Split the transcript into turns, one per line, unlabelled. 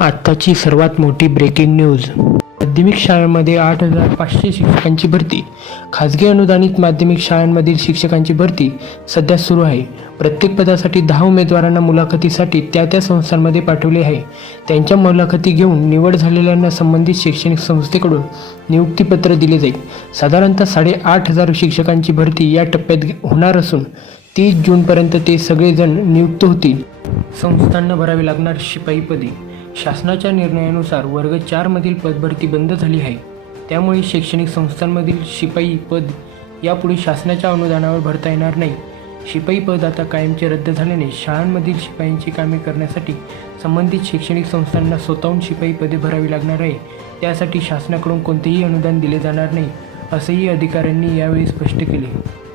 आत्ताची सर्वात मोठी ब्रेकिंग न्यूज माध्यमिक शाळांमध्ये आठ हजार पाचशे शिक्षकांची भरती. खाजगी अनुदानित माध्यमिक शाळांमधील शिक्षकांची भरती सध्या सुरू आहे. प्रत्येक पदासाठी दहा उमेदवारांना मुलाखतीसाठी त्या त्या संस्थांमध्ये पाठवले आहे. त्यांच्या मुलाखती घेऊन निवड झालेल्यांना संबंधित शैक्षणिक संस्थेकडून नियुक्तीपत्र दिले जाईल. साधारणतः साडेआठ हजार शिक्षकांची भरती या टप्प्यात होणार असून तीस जूनपर्यंत ते सगळेजण नियुक्त होतील. संस्थांना भरावी लागणार शिपाईपदी. शासनाच्या निर्णयानुसार वर्ग चारमधील पदभरती बंद झाली आहे. त्यामुळे शैक्षणिक संस्थांमधील शिपाई पद यापुढे शासनाच्या अनुदानावर भरता येणार नाही. शिपाई पद आता कायमचे रद्द झाल्याने शाळांमधील शिपायांची कामे करण्यासाठी संबंधित शैक्षणिक संस्थांना स्वतःहून शिपाई पदे भरावी लागणार आहे. त्यासाठी शासनाकडून कोणतेही अनुदान दिले जाणार नाही असंही अधिकाऱ्यांनी यावेळी स्पष्ट केले.